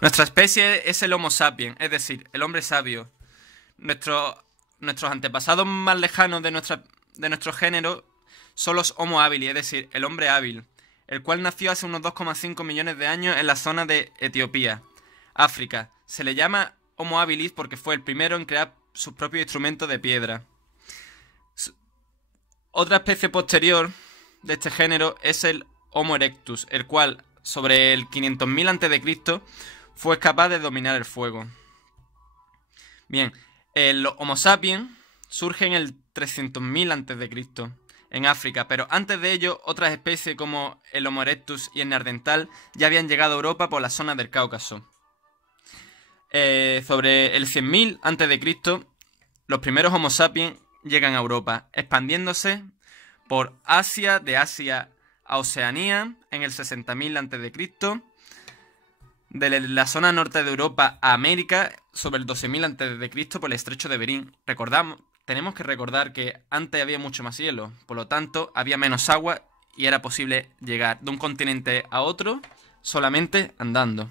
Nuestra especie es el Homo sapiens, es decir, el hombre sabio. Nuestros antepasados más lejanos de nuestro género son los Homo habilis, es decir, el hombre hábil, el cual nació hace unos 2,5 millones de años en la zona de Etiopía, África. Se le llama Homo habilis porque fue el primero en crear sus propios instrumentos de piedra. Otra especie posterior de este género es el Homo erectus, el cual, sobre el 500.000 a.C., fue capaz de dominar el fuego. Bien, el Homo sapiens surge en el 300.000 a.C. en África, pero antes de ello otras especies como el Homo erectus y el neandertal ya habían llegado a Europa por la zona del Cáucaso. Sobre el 100.000 a.C., los primeros Homo sapiens llegan a Europa, expandiéndose por Asia, de Asia a Oceanía en el 60.000 a.C., de la zona norte de Europa a América sobre el 12.000 a.C. por el estrecho de Bering. Tenemos que recordar que antes había mucho más hielo, por lo tanto había menos agua y era posible llegar de un continente a otro solamente andando.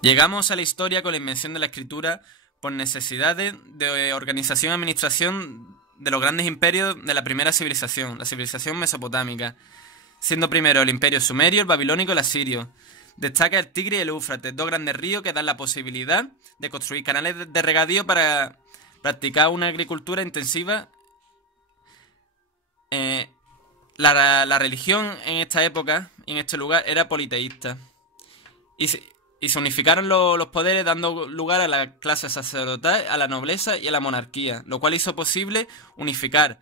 Llegamos a la historia con la invención de la escritura por necesidades de organización y administración de los grandes imperios de la primera civilización, la civilización mesopotámica, siendo primero el imperio sumerio, el babilónico y el asirio. Destaca el Tigris y el Éufrates, dos grandes ríos que dan la posibilidad de construir canales de regadío para practicar una agricultura intensiva. La religión en esta época y en este lugar era politeísta. Y se unificaron los poderes, dando lugar a la clase sacerdotal, a la nobleza y a la monarquía, lo cual hizo posible unificar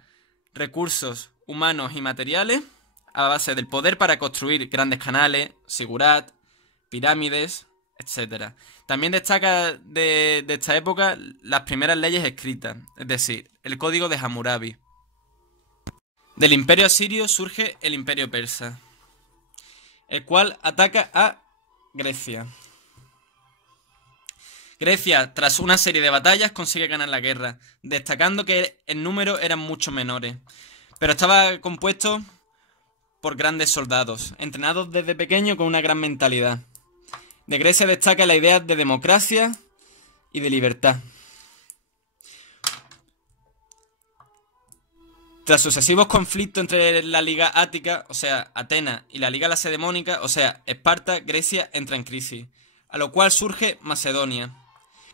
recursos humanos y materiales a base del poder para construir grandes canales, sigurat, pirámides, etc. También destaca de esta época las primeras leyes escritas, es decir, el Código de Hammurabi. Del imperio asirio surge el imperio persa, el cual ataca a Grecia. Grecia, tras una serie de batallas, consigue ganar la guerra, destacando que el número eran mucho menores, pero estaba compuesto por grandes soldados, entrenados desde pequeño con una gran mentalidad. De Grecia destaca la idea de democracia y de libertad. Tras sucesivos conflictos entre la Liga Ática, o sea, Atenas, y la Liga Lacedemónica, o sea, Esparta, Grecia entra en crisis, a lo cual surge Macedonia.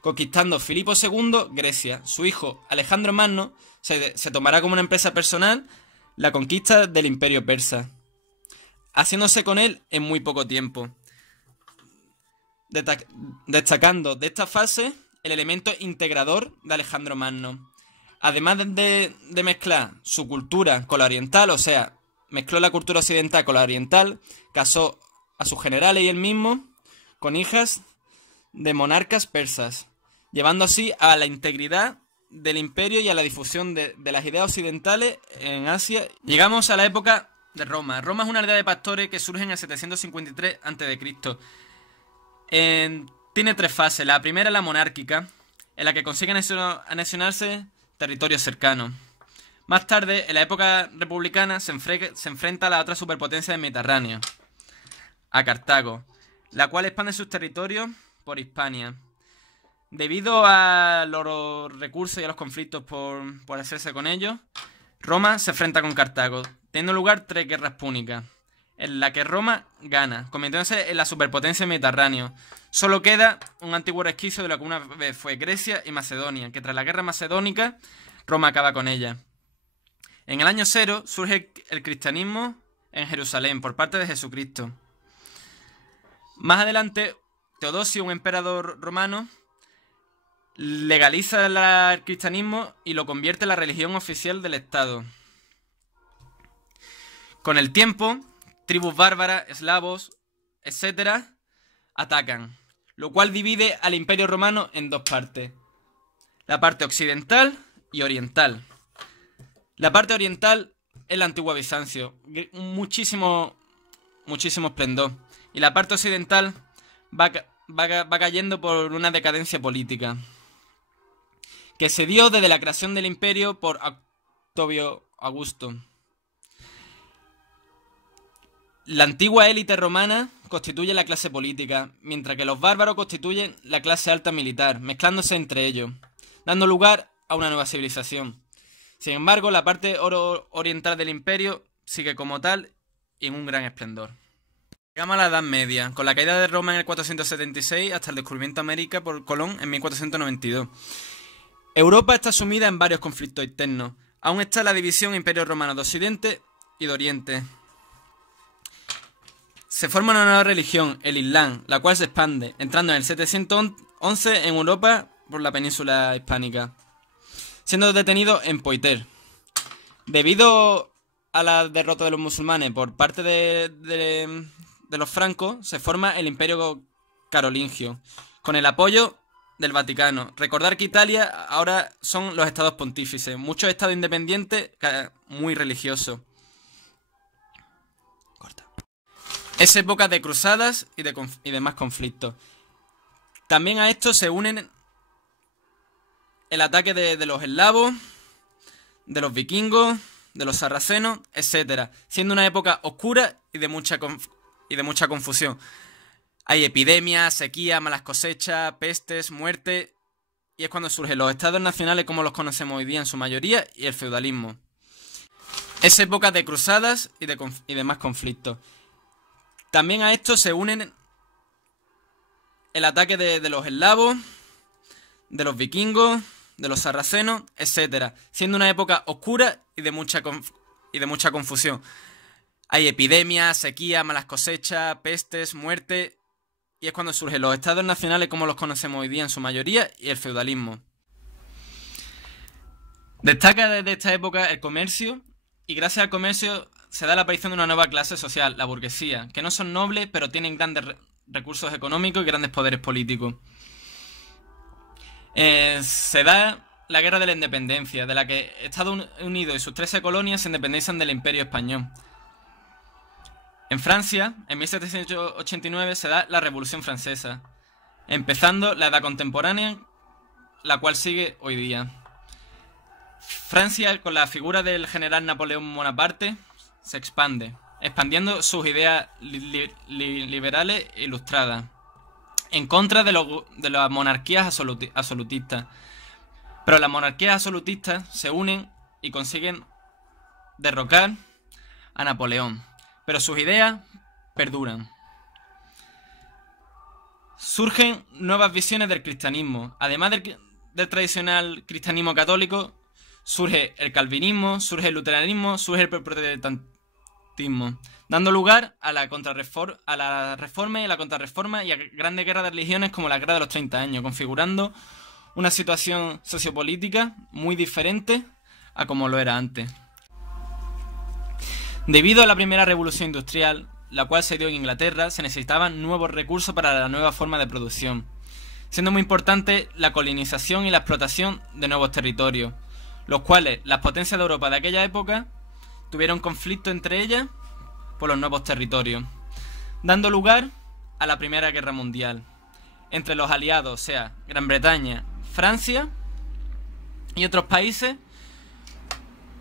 Conquistando Filipo II, Grecia, su hijo Alejandro Magno se tomará como una empresa personal la conquista del imperio persa, haciéndose con él en muy poco tiempo. Destacando de esta fase el elemento integrador de Alejandro Magno. Además de mezclar su cultura con la oriental, o sea, mezcló la cultura occidental con la oriental, casó a sus generales y él mismo con hijas de monarcas persas, llevando así a la integridad del imperio y a la difusión de las ideas occidentales en Asia. Llegamos a la época de Roma. Roma es una aldea de pastores que surge en el 753 a.C. Tiene tres fases. La primera es la monárquica, en la que consigue anexionarse territorios cercanos. Más tarde, en la época republicana, se enfrenta a la otra superpotencia del Mediterráneo, a Cartago, la cual expande sus territorios por Hispania. Debido a los recursos y a los conflictos por hacerse con ellos, Roma se enfrenta con Cartago, teniendo lugar 3 guerras púnicas, en la que Roma gana, convirtiéndose en la superpotencia del Mediterráneo. Solo queda un antiguo resquicio de lo que una vez fue Grecia y Macedonia, que tras la guerra macedónica, Roma acaba con ella. En el año 0 surge el cristianismo en Jerusalén por parte de Jesucristo. Más adelante, Teodosio, un emperador romano, legaliza el cristianismo y lo convierte en la religión oficial del Estado. Con el tiempo, tribus bárbaras, eslavos, etc., atacan, lo cual divide al Imperio Romano en dos partes: la parte occidental y oriental. La parte oriental es la antigua Bizancio, muchísimo esplendor, y la parte occidental va cayendo por una decadencia política que se dio desde la creación del imperio por Octavio Augusto. La antigua élite romana constituye la clase política, mientras que los bárbaros constituyen la clase alta militar, mezclándose entre ellos, dando lugar a una nueva civilización. Sin embargo, la parte oriental del imperio sigue como tal y en un gran esplendor. Llegamos a la Edad Media, con la caída de Roma en el 476 hasta el descubrimiento de América por Colón en 1492. Europa está sumida en varios conflictos internos. Aún está la división Imperio Romano de Occidente y de Oriente. Se forma una nueva religión, el Islam, la cual se expande, entrando en el 711 en Europa por la península hispánica, siendo detenido en Poitiers. Debido a la derrota de los musulmanes por parte de los francos, se forma el Imperio Carolingio, con el apoyo del Vaticano. Recordar que Italia ahora son los estados pontífices, muchos estados independientes muy religiosos. Es época de cruzadas y demás conflictos. También a esto se unen el ataque de los eslavos, de los vikingos, de los sarracenos, etc., siendo una época oscura y de mucha confusión. Hay epidemias, sequía, malas cosechas, pestes, muerte, y es cuando surgen los estados nacionales como los conocemos hoy día en su mayoría y el feudalismo. Es época de cruzadas y demás conflictos. También a esto se unen el ataque de los eslavos, de los vikingos, de los sarracenos, etc., siendo una época oscura y de mucha confusión. Hay epidemias, sequía, malas cosechas, pestes, muerte, y es cuando surgen los estados nacionales como los conocemos hoy día en su mayoría y el feudalismo. Destaca desde esta época el comercio, y gracias al comercio se da la aparición de una nueva clase social, la burguesía, que no son nobles pero tienen grandes recursos económicos y grandes poderes políticos. Se da la Guerra de la Independencia, de la que Estados Unidos y sus 13 colonias se independizan del Imperio Español. En Francia, en 1789, se da la Revolución Francesa, empezando la Edad Contemporánea, la cual sigue hoy día. Francia, con la figura del general Napoleón Bonaparte, se expande, expandiendo sus ideas liberales e ilustradas, en contra de las monarquías absolutistas. Pero las monarquías absolutistas se unen y consiguen derrocar a Napoleón, pero sus ideas perduran. Surgen nuevas visiones del cristianismo. Además del tradicional cristianismo católico, surge el calvinismo, surge el luteranismo, surge el protestantismo, dando lugar a la reforma y a la contrarreforma y a grandes guerras de religiones como la Guerra de los 30 años, configurando una situación sociopolítica muy diferente a como lo era antes. Debido a la primera revolución industrial, la cual se dio en Inglaterra, se necesitaban nuevos recursos para la nueva forma de producción, siendo muy importante la colonización y la explotación de nuevos territorios, los cuales las potencias de Europa de aquella época tuvieron conflicto entre ellas por los nuevos territorios, dando lugar a la Primera Guerra Mundial, entre los aliados, o sea, Gran Bretaña, Francia y otros países,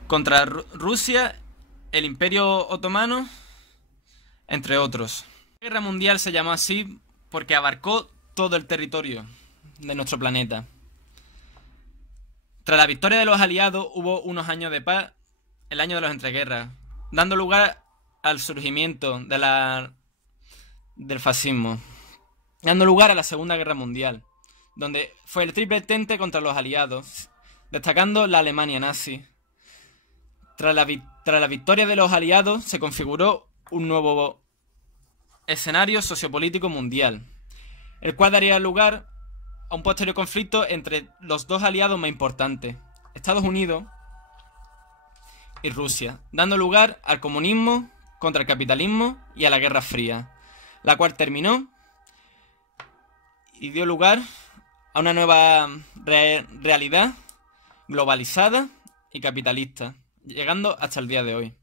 contra Rusia, el Imperio Otomano, entre otros. La Guerra Mundial se llamó así porque abarcó todo el territorio de nuestro planeta. Tras la victoria de los aliados hubo unos años de paz, el año de los entreguerras, dando lugar al surgimiento del fascismo, dando lugar a la Segunda Guerra Mundial, donde fue el triple entente contra los aliados, destacando la Alemania nazi. Tras la victoria de los aliados se configuró un nuevo escenario sociopolítico mundial, el cual daría lugar a un posterior conflicto entre los dos aliados más importantes, Estados Unidos y Rusia, dando lugar al comunismo contra el capitalismo y a la Guerra Fría, la cual terminó y dio lugar a una nueva realidad globalizada y capitalista, llegando hasta el día de hoy.